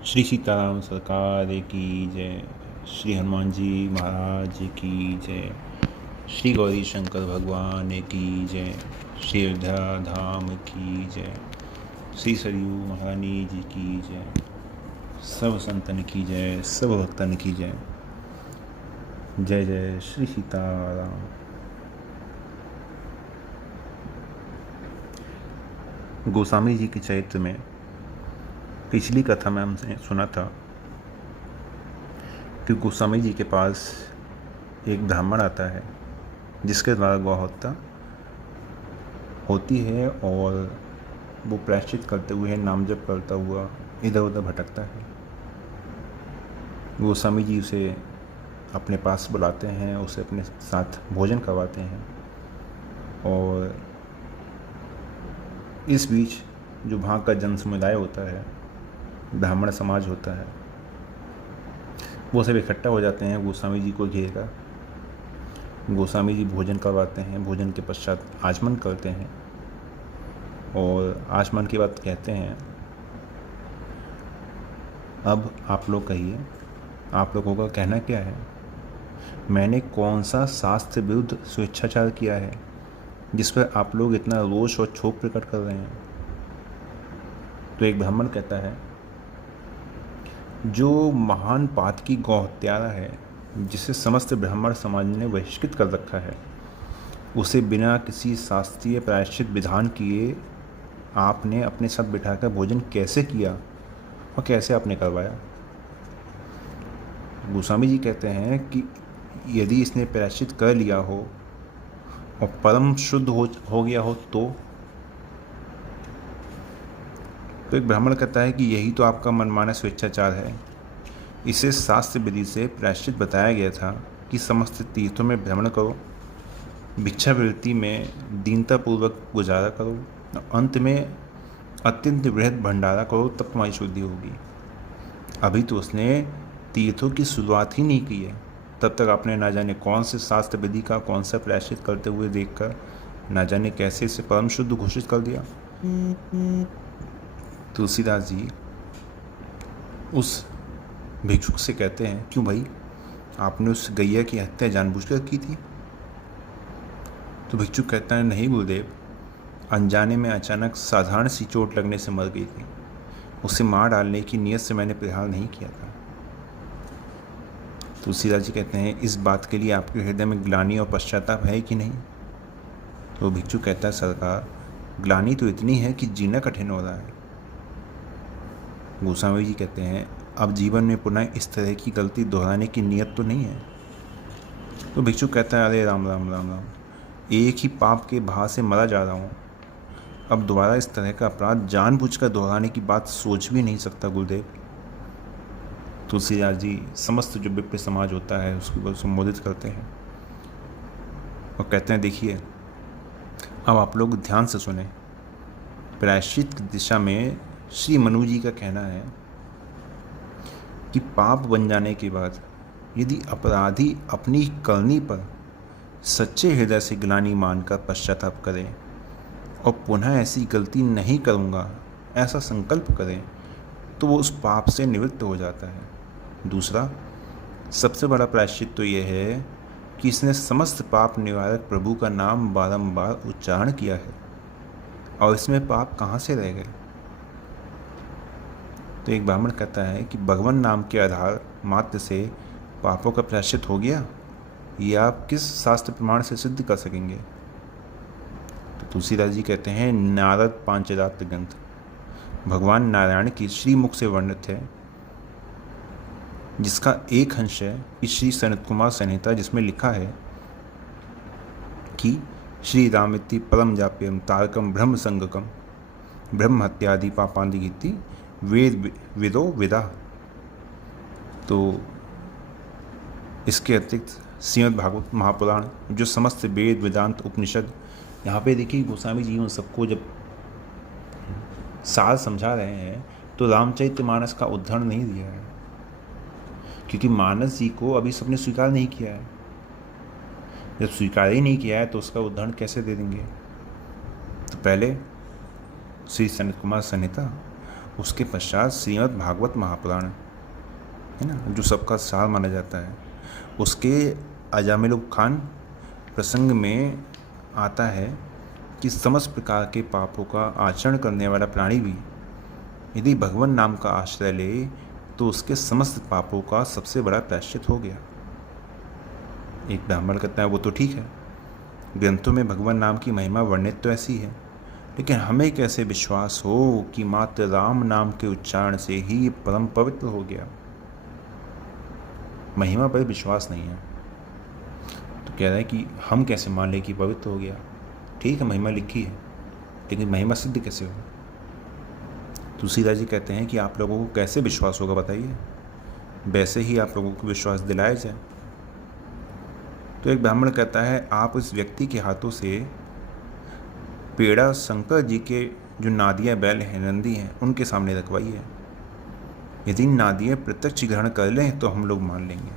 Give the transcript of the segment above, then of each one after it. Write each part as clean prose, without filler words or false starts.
श्री सीताराम सरकार की जय। श्री हनुमान जी महाराज की जय। श्री गौरी शंकर भगवान की जय। श्री अयोध्या धाम की जय। श्री सरयू महारानी जी की जय। सब संतन की जय, सब भक्तन की जय। जय जय श्री सीताराम। गोस्वामी जी के चरित्र में पिछली कथा में हमने सुना था कि गोस्वामी जी के पास एक ब्राह्मण आता है जिसके द्वारा गौहत्या होती है और वो प्रायश्चित करते हुए, नाम जप करता हुआ इधर उधर भटकता है। गोस्वामी जी उसे अपने पास बुलाते हैं, उसे अपने साथ भोजन करवाते हैं और इस बीच जो वहाँ का जन समुदाय होता है, ब्राह्मण समाज होता है, वो सब इकट्ठा हो जाते हैं गोस्वामी जी को घेर कर। गोस्वामी जी भोजन करवाते हैं, भोजन के पश्चात आचमन करते हैं और आचमन के बाद कहते हैं, अब आप लोग कहिए, आप लोगों का कहना क्या है? मैंने कौन सा शास्त्र विरुद्ध स्वेच्छाचार किया है जिस पर आप लोग इतना रोष और क्षोभ प्रकट कर रहे हैं? तो एक ब्राह्मण कहता है, जो महान पातकी गौ हत्यारा है, जिसे समस्त ब्राह्मण समाज ने बहिष्कृत कर रखा है, उसे बिना किसी शास्त्रीय प्रायश्चित विधान किए आपने अपने साथ बिठाकर भोजन कैसे किया और कैसे आपने करवाया? गोस्वामी जी कहते हैं कि यदि इसने प्रायश्चित कर लिया हो और परम शुद्ध हो गया हो तो एक ब्राह्मण कहता है कि यही तो आपका मनमाना स्वेच्छाचार है। इसे शास्त्र विधि से प्रायश्चित बताया गया था कि समस्त तीर्थों में भ्रमण करो, भिक्षावृत्ति में दीनतापूर्वक गुजारा करो, अंत में अत्यंत बृहद भंडारा करो, तब तुम्हारी शुद्धि होगी। अभी तो उसने तीर्थों की शुरुआत ही नहीं की है, तब तक आपने ना जाने कौन से शास्त्र विधि का कौन सा प्रायश्चित करते हुए देखकर ना जाने कैसे इसे परम शुद्ध घोषित कर दिया। तुलसीदास जी उस भिक्षुक से कहते हैं, क्यों भाई, आपने उस गैया की हत्या जानबूझकर की थी? तो भिक्षुक कहता है, नहीं गुरुदेव, अनजाने में अचानक साधारण सी चोट लगने से मर गई थी। उसे मार डालने की नीयत से मैंने प्रहार नहीं किया था। तुलसीदास जी कहते हैं, इस बात के लिए आपके हृदय में ग्लानि और पश्चाताप है कि नहीं? तो भिक्षुक कहता है, सरकार, ग्लानि तो इतनी है कि जीना कठिन हो रहा है। गोस्वामी जी कहते हैं, अब जीवन में पुनः इस तरह की गलती दोहराने की नीयत तो नहीं है। तो भिक्षुक कहता है, अरे राम राम राम राम, एक ही पाप के भाव से मरा जा रहा हूँ, अब दोबारा इस तरह का अपराध जानबूझकर दोहराने की बात सोच भी नहीं सकता गुरुदेव। तुलसीदास जी समस्त जो विप्र समाज होता है उसको संबोधित करते हैं और कहते हैं, देखिए, अब आप लोग ध्यान से सुने। प्रायश्चित की दिशा में श्री मनु जी का कहना है कि पाप बन जाने के बाद यदि अपराधी अपनी करनी पर सच्चे हृदय से ग्लानि मानकर पश्चाताप करें और पुनः ऐसी गलती नहीं करूँगा ऐसा संकल्प करें, तो वो उस पाप से निवृत्त हो जाता है। दूसरा सबसे बड़ा प्रायश्चित तो यह है कि इसने समस्त पाप निवारक प्रभु का नाम बारंबार उच्चारण किया है, और इसमें पाप कहाँ से रह गए? तो एक ब्राह्मण कहता है कि भगवान नाम के आधार मात्र से पापों का प्रायश्चित हो गया, ये आप किस शास्त्र प्रमाण से सिद्ध कर सकेंगे? तो तुलसीदास जी कहते हैं, नारद पांचरात्र ग्रंथ भगवान नारायण की श्रीमुख से वर्णित है, जिसका एक अंश है कि श्री सनत कुमार संहिता, जिसमें लिखा है कि श्री रामिति परम जाप्यम तारकम ब्रह्म संगकम ब्रह्म हत्यादि पापांदिगिति वेद विदो विदा। तो इसके अतिरिक्त श्रीमद् भागवत महापुराण, जो समस्त वेद वेदांत उपनिषद, यहाँ पे देखिए गोस्वामी जी उन सबको जब सार समझा रहे हैं तो रामचरितमानस का उद्धरण नहीं दिया है, क्योंकि मानस जी को अभी सबने स्वीकार नहीं किया है। जब स्वीकार ही नहीं किया है तो उसका उद्धरण कैसे दे देंगे? तो पहले श्री सनत कुमार संहिता, उसके पश्चात श्रीमद् भागवत महापुराण है ना, जो सबका सार माना जाता है, उसके अजामिल खान प्रसंग में आता है कि समस्त प्रकार के पापों का आचरण करने वाला प्राणी भी यदि भगवान नाम का आश्रय ले तो उसके समस्त पापों का सबसे बड़ा प्रायश्चित हो गया। एक ब्राह्मण कहता है वो तो ठीक है, ग्रंथों में भगवान नाम की महिमा वर्णित तो ऐसी है, लेकिन हमें कैसे विश्वास हो कि मात्र राम नाम के उच्चारण से ही परम पवित्र हो गया। महिमा पर विश्वास नहीं है, तो कह रहा है कि हम कैसे मान लें कि पवित्र हो गया। ठीक है, महिमा लिखी है, लेकिन महिमा सिद्ध कैसे हो। तुलसीदास जी कहते हैं कि आप लोगों को कैसे विश्वास होगा बताइए, वैसे ही आप लोगों को विश्वास दिलाया जाए। तो एक ब्राह्मण कहता है आप इस व्यक्ति के हाथों से पेड़ा शंकर जी के जो नादिया बैल हैं, नंदी हैं, उनके सामने रखवाइए। यदि नादियाँ प्रत्यक्ष ग्रहण कर लें तो हम लोग मान लेंगे।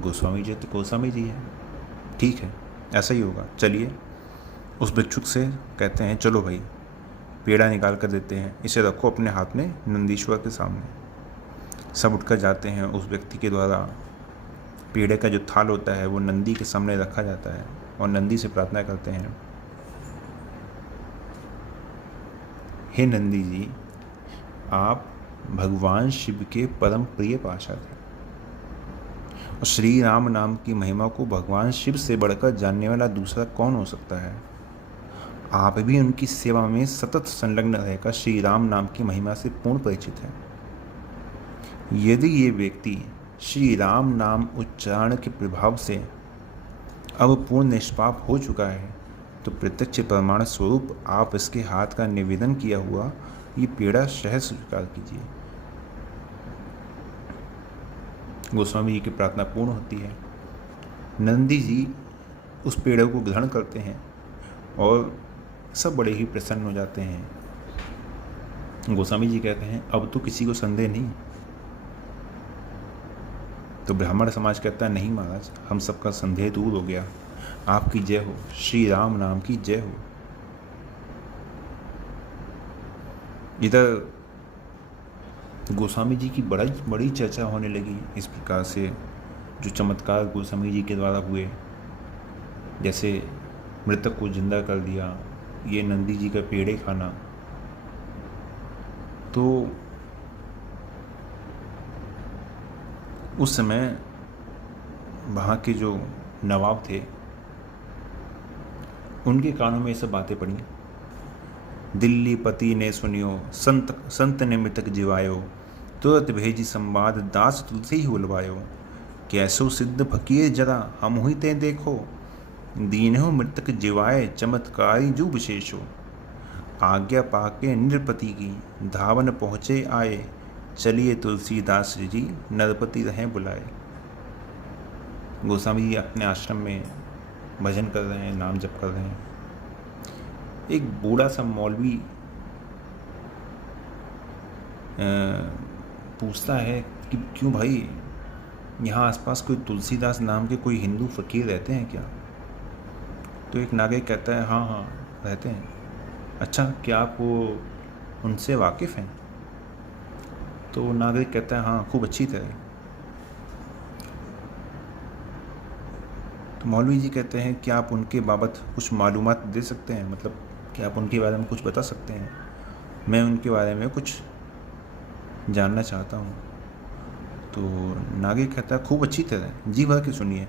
गोस्वामी जी तो गोस्वामी जी है, ठीक है, ऐसा ही होगा। चलिए, उस भिक्षुक से कहते हैं चलो भाई पेड़ा निकाल कर देते हैं, इसे रखो अपने हाथ में नंदीश्वर के सामने। सब उठकर जाते हैं। उस व्यक्ति के द्वारा पेड़े का जो थाल होता है वो नंदी के सामने रखा जाता है और नंदी से प्रार्थना करते हैं, हे नंदी जी, आप भगवान शिव के परम प्रिय पार्षद हैं और श्री राम नाम की महिमा को भगवान शिव से बढ़कर जानने वाला दूसरा कौन हो सकता है। आप भी उनकी सेवा में सतत संलग्न रहकर श्री राम नाम की महिमा से पूर्ण परिचित हैं। यदि ये व्यक्ति श्री राम नाम उच्चारण के प्रभाव से अब पूर्ण निष्पाप हो चुका है तो प्रत्यक्ष प्रमाण स्वरूप आप इसके हाथ का निवेदन किया हुआ ये पेड़ा सहज स्वीकार कीजिए। गोस्वामी जी की प्रार्थना पूर्ण होती है। नंदी जी उस पेड़े को ग्रहण करते हैं और सब बड़े ही प्रसन्न हो जाते हैं। गोस्वामी जी कहते हैं अब तो किसी को संदेह नहीं। तो ब्राह्मण समाज कहता है नहीं महाराज, हम सबका संदेह दूर हो गया, आपकी जय हो, श्री राम नाम की जय हो। इधर गोस्वामी जी की बड़ी चर्चा होने लगी। इस प्रकार से जो चमत्कार गोस्वामी जी के द्वारा हुए, जैसे मृतक को जिंदा कर दिया, ये नंदी जी का पेड़े खाना, तो उस समय वहाँ के जो नवाब थे उनके कानों में ये सब बातें पड़ी। दिल्ली पति ने सुनियो, संत ने मृतक जिवायो, तुरंत भेजी संवाद दास तुलसी ही उलवायो। कैसो सिद्ध फकीर जरा हम हुई ते देखो, दीनहो मृतक जिवाए चमत्कारी जो विशेषो। आज्ञा पाके नृपति की धावन पहुँचे आए, चलिए तुलसीदास जी नरपति रहें बुलाए। गोस्वामी जी अपने आश्रम में भजन कर रहे हैं, नाम जप कर रहे हैं। एक बूढ़ा सा मौलवी पूछता है कि क्यों भाई, यहाँ आसपास कोई तुलसीदास नाम के कोई हिंदू फकीर रहते हैं क्या। तो एक नागरिक कहता है हाँ हाँ रहते हैं। अच्छा, क्या आप वो उनसे वाकिफ़ हैं। तो नागरिक कहता है हाँ खूब अच्छी तरह। तो मौलवी जी कहते हैं क्या आप उनके बाबत कुछ मालूमात दे सकते हैं, मतलब क्या आप उनके बारे में कुछ बता सकते हैं, मैं उनके बारे में कुछ जानना चाहता हूँ। तो नागरिक कहता है खूब अच्छी तरह, जी भर के सुनिए,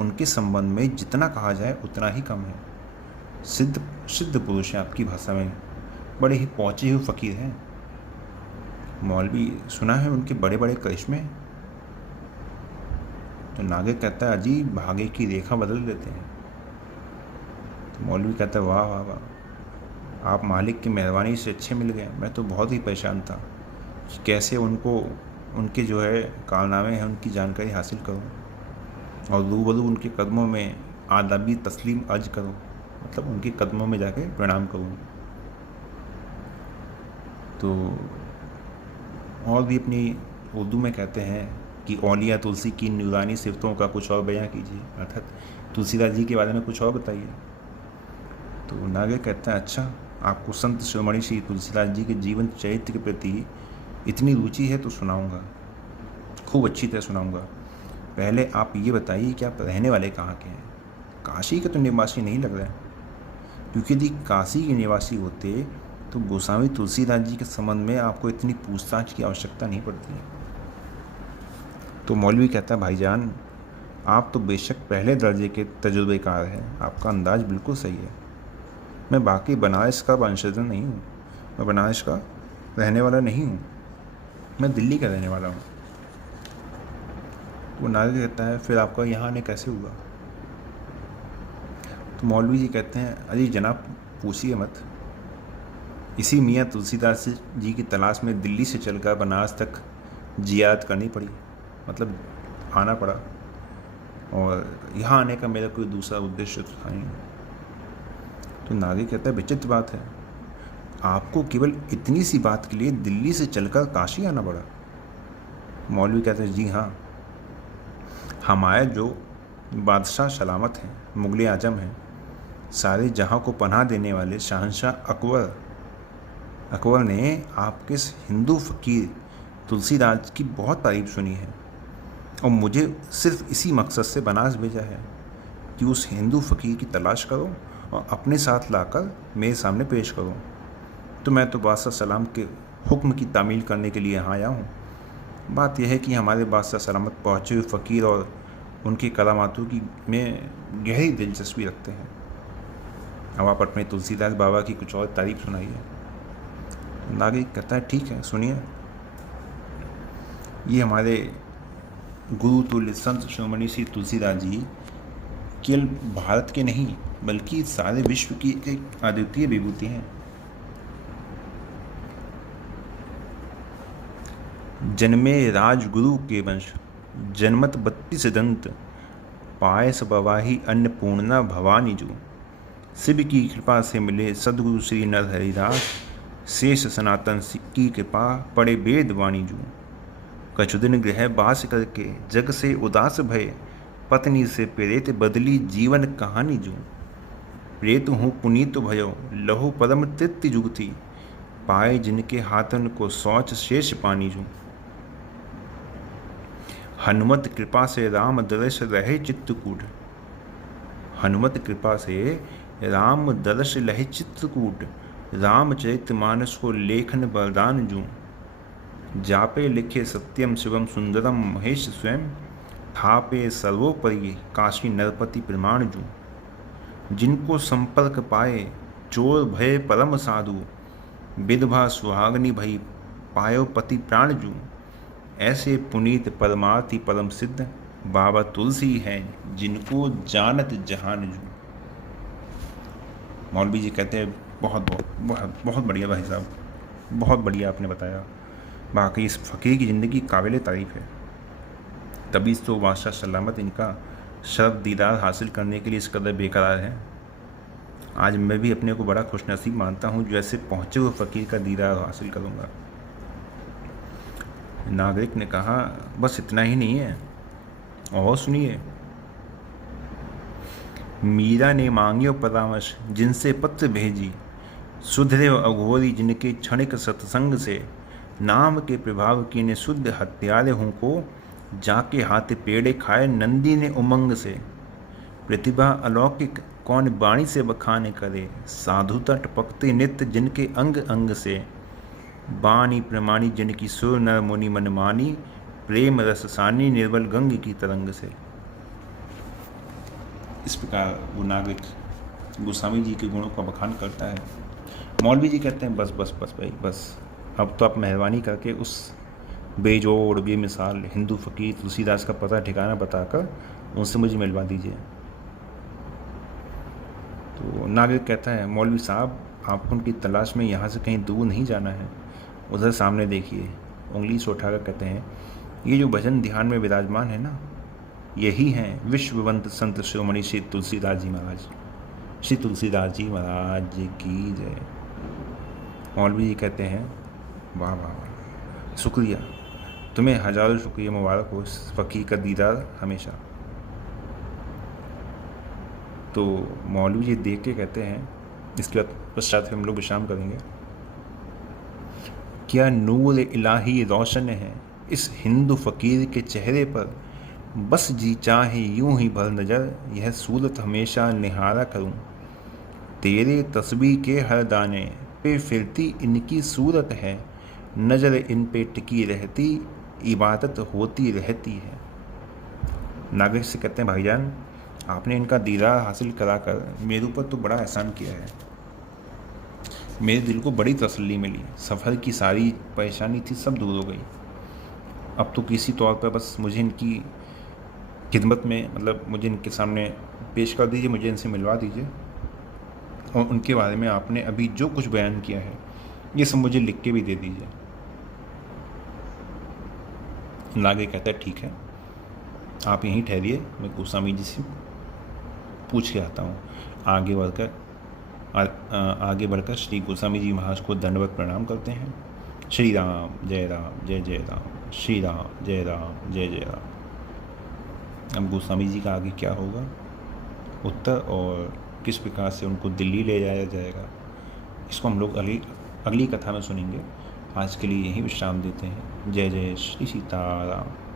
उनके संबंध में जितना कहा जाए उतना ही कम है। सिद्ध पुरुष हैं, आपकी भाषा में बड़े ही पहुँचे हुए फ़कीर हैं। मौलवी सुना है उनके बड़े बड़े करिश्मे। तो नागरिक कहता है अजीब भाग्य की रेखा बदल देते हैं। तो मौलवी कहता है वाह वाह वाह, आप मालिक की मेहरबानी से अच्छे मिल गए। मैं तो बहुत ही परेशान था कि कैसे उनको उनके जो है कारनामे हैं उनकी जानकारी हासिल करूं और रूबरू उनके कदमों में आदाबी तस्लीम अर्ज करूं, मतलब उनके कदमों में जाके प्रणाम करूं। तो और भी अपनी उर्दू में कहते हैं कि औलिया तुलसी की नूरानी सिफ़तों का कुछ और बयां कीजिए, अर्थात तुलसीदास जी के बारे में कुछ और बताइए। तो नागरिक कहता है अच्छा, आपको संत शिरोमणि श्री तुलसीदास जी के जीवन चरित्र के प्रति इतनी रुचि है तो सुनाऊंगा, खूब अच्छी तरह सुनाऊंगा। पहले आप ये बताइए कि आप रहने वाले कहाँ के हैं? काशी के तो निवासी नहीं लग रहे हैं, क्योंकि यदि काशी के निवासी होते तो गोस्वामी तुलसीदास जी के संबंध में आपको इतनी पूछताछ की आवश्यकता नहीं पड़ती। तो मौलवी कहता है, भाईजान आप तो बेशक पहले दर्जे के तजुर्बेकार हैं, आपका अंदाज बिल्कुल सही है। मैं बाकी बनारस का वंशज नहीं हूँ, मैं बनारस का रहने वाला नहीं हूँ, मैं दिल्ली का रहने वाला हूँ। वो नागरिक कहता है, फिर आपका यहाँ आने कैसे हुआ? तो मौलवी जी कहते हैं, अरे जनाब पूछिए मत, इसी मियाँ तुलसीदास जी की तलाश में दिल्ली से चलकर बनारस तक जियारत करनी पड़ी, मतलब आना पड़ा, और यहाँ आने का मेरा कोई दूसरा उद्देश्य तो था नहीं। तो नागरिक कहता है, विचित्र बात है, आपको केवल इतनी सी बात के लिए दिल्ली से चलकर काशी आना पड़ा? मौलवी कहते हैं, जी हाँ, हमारे जो बादशाह सलामत हैं, मुगल आजम हैं, सारे जहाँ को पनाह देने वाले शहंशाह अकबर ने आपके इस हिंदू फ़कीर तुलसीदास की बहुत तारीफ सुनी है, और मुझे सिर्फ इसी मकसद से बनारस भेजा है कि उस हिंदू फ़कीर की तलाश करो और अपने साथ लाकर मेरे सामने पेश करो। तो मैं तो बादशाह सलाम के हुक्म की तामील करने के लिए यहाँ आया हूँ। बात यह है कि हमारे बादशाह सलामत पहुँचे हुए फ़कीर और उनके करामातों की में गहरी दिलचस्पी रखते हैं। अब आप अपने तुलसीदास बाबा की कुछ और तारीफ सुनाइए। नागरिक कहता है, ठीक है, सुनिए। ये हमारे गुरु तुल्य संत शिरोमणि श्री तुलसीदास जी केवल भारत के नहीं बल्कि सारे विश्व की एक अद्वितीय विभूति हैं। जन्मे राजगुरु के वंश, जन्मत 32 दंत, पायस बवाही अन्नपूर्णा भवानी जो। शिव की कृपा से मिले सदगुरु श्री नरहरिदास, शेष सनातन की कृपा पड़े वेद वाणी जो। कछुदिन गृह बास करके जग से उदास भय, पत्नी से प्रेत बदली जीवन कहानी जो। प्रेत हूँ पुनीत भयो लहो परम तृप्ति जुगती, पाए जिनके हाथन को शौच शेष पानी जो। हनुमत कृपा से राम दर्श रहे चित्तकूट, हनुमत कृपा से राम दर्श लहे चित्तकूट, रामचरितमानस को लेखन वरदान जो। जापे लिखे सत्यम शिवम सुंदरम महेश स्वयं, थापे सर्वोपरि काशी नरपति प्रमाण जो। जिनको संपर्क पाए चोर भय परम साधु, विधवा सुहागनी भई पायो पति प्राण जो। ऐसे पुनीत परमार्थी परम सिद्ध, बाबा तुलसी हैं जिनको जानत जहान जो। मौलवी जी कहते हैं, बहुत बहुत बहुत बहुत बढ़िया भाई साहब, बहुत बढ़िया आपने बताया। बाकी इस फ़कीर की ज़िंदगी काबिल तारीफ़ है, तभी तो बादशाह सलामत इनका शरफ दीदार हासिल करने के लिए इस कदर बेकरार है। आज मैं भी अपने को बड़ा खुशनसीब मानता हूँ जो ऐसे पहुँचे हुए फ़कीर का दीदार हासिल करूँगा। नागरिक ने कहा, बस इतना ही नहीं है, और सुनिए। मीरा ने मांगियो परामर्श जिनसे पत्र भेजी, सुधरे अघोरी जिनके क्षणिक सत्संग से। नाम के प्रभाव की ने शुद्ध हत्यारे हूँ को, जाके हाथ पेड़े खाए नंदी ने उमंग से। प्रतिभा अलौकिक कौन वाणी से बखाने करे, साधुता टपकते नित्य जिनके अंग अंग से। बानी प्रमाणी जिनकी सुर नर मुनि मनमानी, प्रेम रससानी निर्बल गंग की तरंग से। इस प्रकार वो नागरिक गोस्वामी जी के गुणों का बखान करता है। मौलवी जी कहते हैं, बस बस बस भाई बस, अब तो आप मेहरबानी करके उस बेजोड़ बेमिसाल हिंदू फ़कीर तुलसीदास का पता ठिकाना बताकर उनसे मुझे मिलवा दीजिए। तो नागरिक कहता है, मौलवी साहब आपको उनकी तलाश में यहाँ से कहीं दूर नहीं जाना है, उधर सामने देखिए। उंगली से उठाकर कहते हैं, ये जो भजन ध्यान में विराजमान है ना, यही हैं विश्ववंत संत शिरोमणि श्री तुलसीदास जी महाराज। श्री तुलसीदास जी महाराज की जय। मौलवी जी कहते हैं, वाह वाह वाह, शुक्रिया, तुम्हें हजारों शुक्रिया मुबारक हो इस फ़कीर का दीदार हमेशा। तो मौलवी जी देख के कहते हैं, इसके बाद पश्चात हम लोग विश्राम करेंगे। क्या नूर इलाही रोशन है इस हिंदू फ़कीर के चेहरे पर, बस जी चाहे यूं ही भर नज़र यह सूरत हमेशा निहारा करूं। तेरे तस्बीह के हर दाने पे फिरती इनकी सूरत है, नज़र इन पे टिकी रहती इबादत होती रहती है। नागरिक से कहते हैं, भाईजान आपने इनका दीदार हासिल कराकर मेरे ऊपर तो बड़ा एहसान किया है, मेरे दिल को बड़ी तसल्ली मिली, सफ़र की सारी परेशानी थी सब दूर हो गई। अब तो किसी तौर पर बस मुझे इनकी खिदमत में, मतलब मुझे इनके सामने पेश कर दीजिए, मुझे इनसे मिलवा दीजिए, और उनके बारे में आपने अभी जो कुछ बयान किया है ये सब मुझे लिख के भी दे दीजिए। नागरिक कहता है, ठीक है आप यहीं ठहरिए, मैं गोस्वामी जी से पूछ के आता हूँ। आगे बढ़कर श्री गोस्वामी जी महाराज को दंडवत प्रणाम करते हैं। श्री राम जय राम जय जय राम, श्री राम जय राम जय जय राम। अब गोस्वामी जी का आगे क्या होगा उत्तर, और किस प्रकार से उनको दिल्ली ले जाया जाएगा, इसको हम लोग अगली कथा में सुनेंगे। आज के लिए यहीं विश्राम देते हैं। जय जय श्री सीताराम।